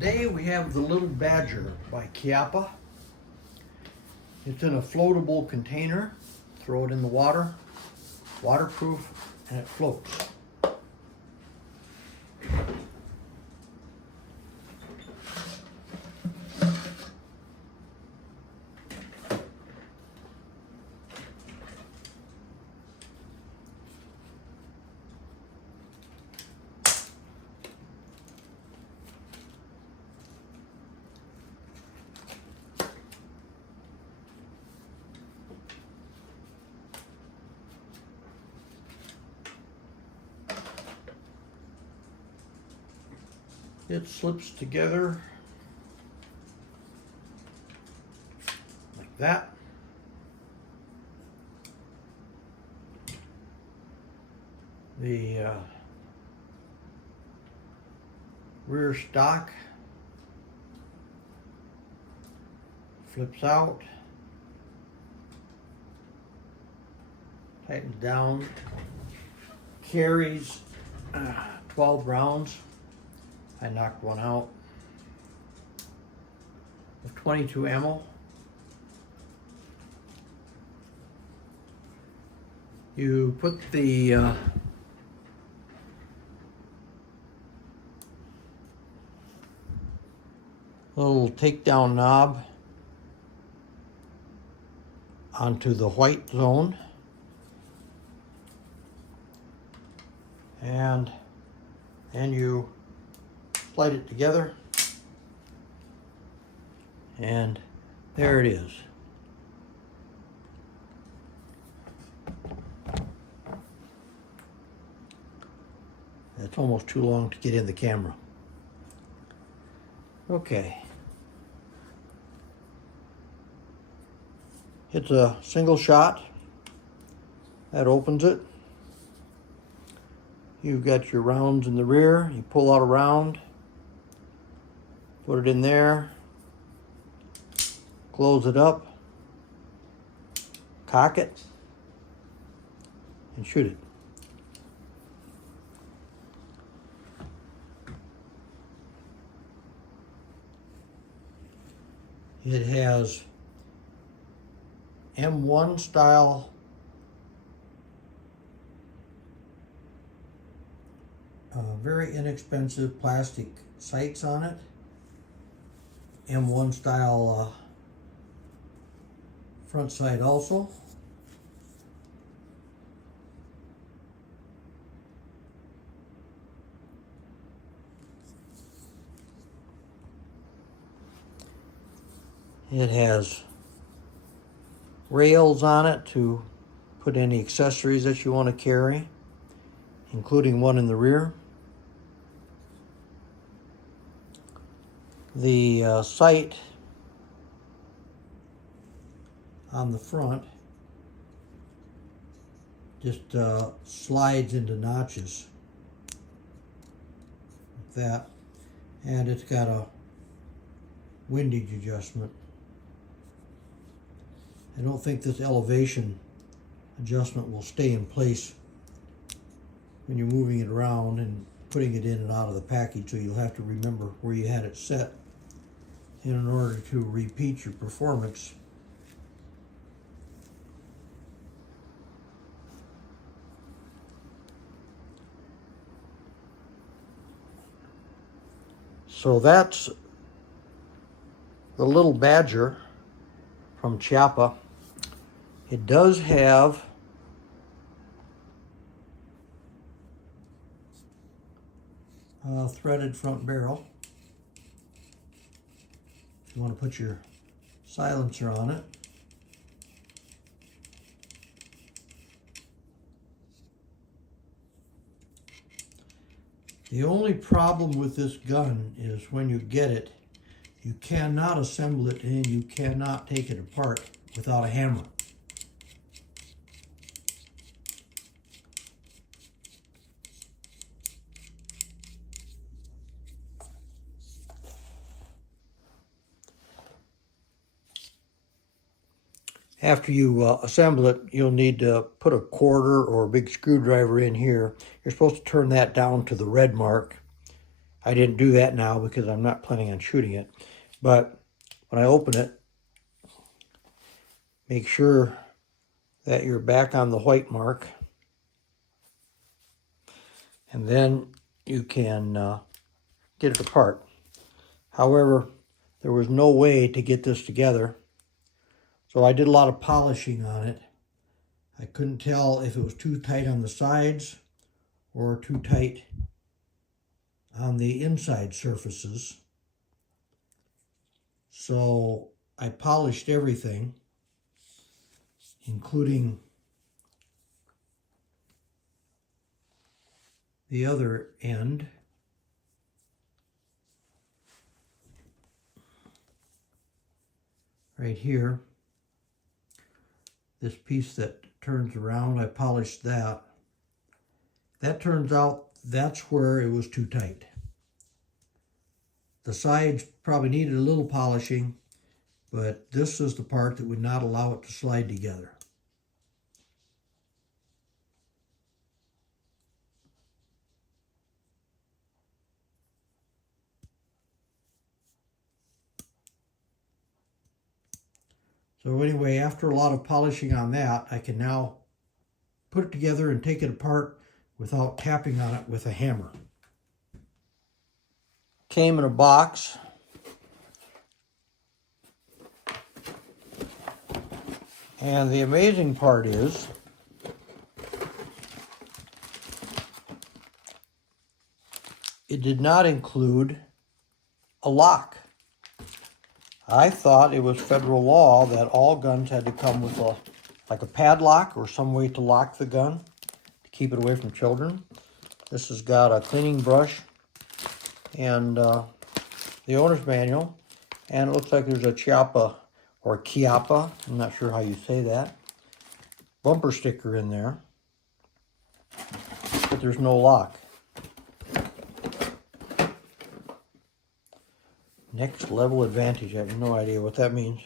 Today we have the Little Badger by Chiappa. It's in a floatable container. Throw it in the water, waterproof, and it floats. It slips together like that. The rear stock flips out, tightens down, carries 12 rounds. I knocked one out with 22 ammo. You put the little takedown knob onto the white zone, and then you slide it together, and there it is. It's almost too long to get in the camera. Okay. It's a single shot. That opens it. You've got your rounds in the rear. You pull out a round, put it in there, close it up, cock it, and shoot it. It has M1 style very inexpensive plastic sights on it. M1 style front sight also. It has rails on it to put any accessories that you want to carry, including one in the rear. The sight on the front just slides into notches like that, and it's got a windage adjustment. I don't think this elevation adjustment will stay in place when you're moving it around and putting it in and out of the package, so you'll have to remember where you had it set in order to repeat your performance. So that's the Little Badger from Chiappa. It does have a threaded front barrel. If you want to put your silencer on it. The only problem with this gun is when you get it, you cannot assemble it and you cannot take it apart without a hammer. After you assemble it, you'll need to put a quarter or a big screwdriver in here. You're supposed to turn that down to the red mark I didn't do that now because I'm not planning on shooting it. But when I open it, make sure that you're back on the white mark. And then you can get it apart. However, there was no way to get this together. So I did a lot of polishing on it. I couldn't tell if it was too tight on the sides or too tight on the inside surfaces. So I polished everything, including the other end. Right here. This piece that turns around, I polished that. That turns out that's where it was too tight. The sides probably needed a little polishing, but this is the part that would not allow it to slide together. So anyway, after a lot of polishing on that, I can now put it together and take it apart without tapping on it with a hammer. Came in a box. And the amazing part is it did not include a lock. I thought it was federal law that all guns had to come with like a padlock or some way to lock the gun to keep it away from children. This has got a cleaning brush and the owner's manual, and it looks like there's a Chiappa or Chiappa, I'm not sure how you say that, bumper sticker in there, but there's no lock. Next level advantage, I have no idea what that means.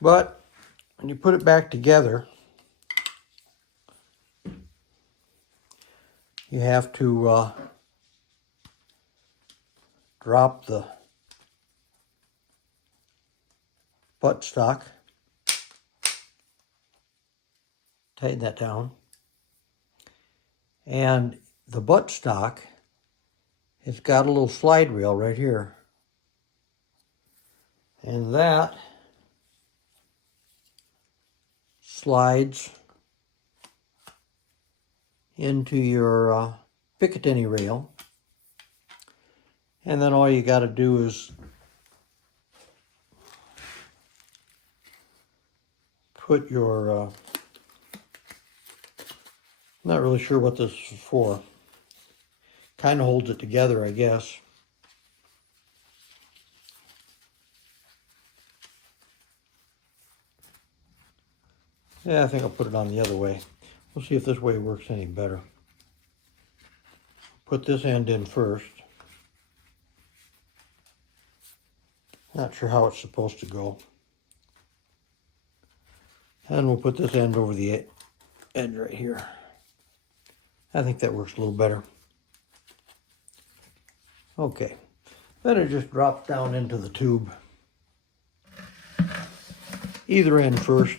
But when you put it back together, you have to drop the buttstock, tighten that down, and the buttstock has got a little slide rail right here, and that slides into your Picatinny rail, and then all you got to do is put your not really sure what this is for. Kind of holds it together, I guess. Yeah, I think I'll put it on the other way. We'll see if this way works any better. Put this end in first. Not sure how it's supposed to go. And we'll put this end over the edge right here. I think that works a little better. Okay, then it just drops down into the tube. Either end first.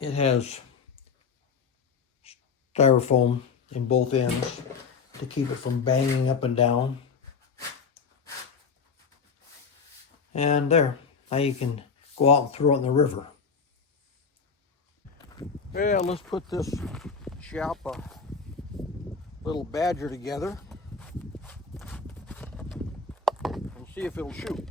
It has styrofoam in both ends to keep it from banging up and down. And there, now you can go out and throw it in the river. Yeah, let's put this Chiappa little badger together and see if it'll shoot.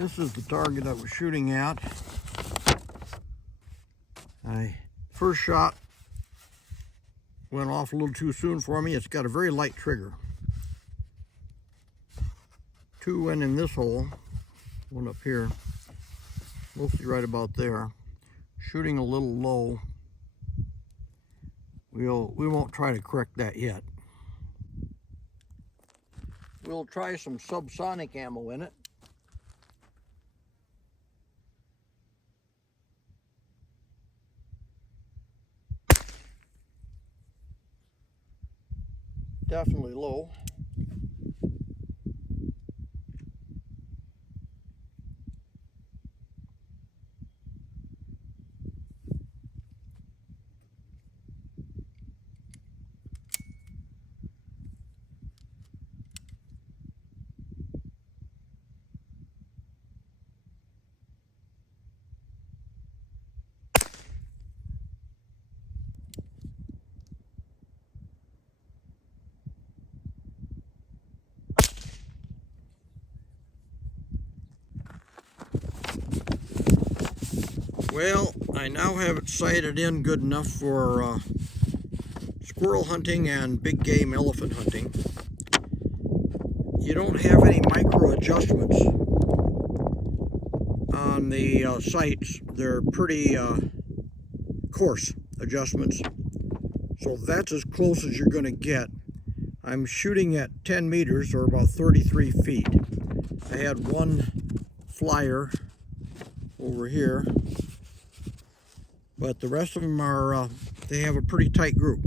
This is the target I was shooting at. First shot went off a little too soon for me. It's got a very light trigger. 2 went in this hole, 1 up here, mostly right about there. Shooting a little low. We won't try to correct that yet. We'll try some subsonic ammo in it. Definitely low. Well, I now have it sighted in good enough for squirrel hunting and big game elephant hunting. You don't have any micro adjustments on the sights. They're pretty coarse adjustments. So that's as close as you're going to get. I'm shooting at 10 meters or about 33 feet. I had one flyer over here, but the rest of them are, they have a pretty tight group.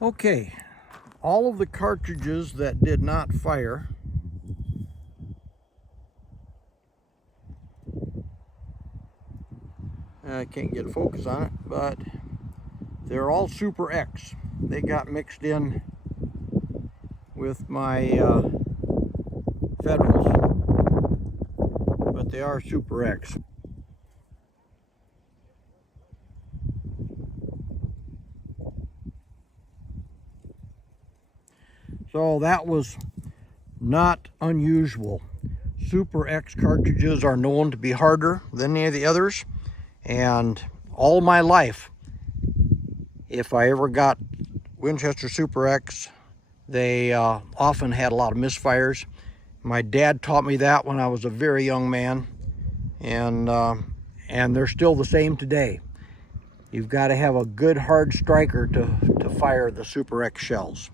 Okay, all of the cartridges that did not fire I can't get a focus on it, but they're all Super X. They got mixed in with my Federals, but they are Super X. So that was not unusual. Super X cartridges are known to be harder than any of the others, and all my life, if I ever got Winchester Super X, they often had a lot of misfires. My dad taught me that when I was a very young man, and they're still the same today. You've got to have a good hard striker to fire the Super X shells.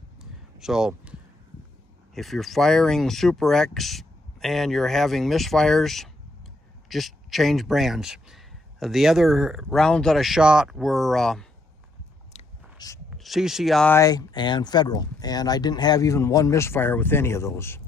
So if you're firing Super X and you're having misfires, just change brands. The other rounds that I shot were CCI and Federal, and I didn't have even one misfire with any of those.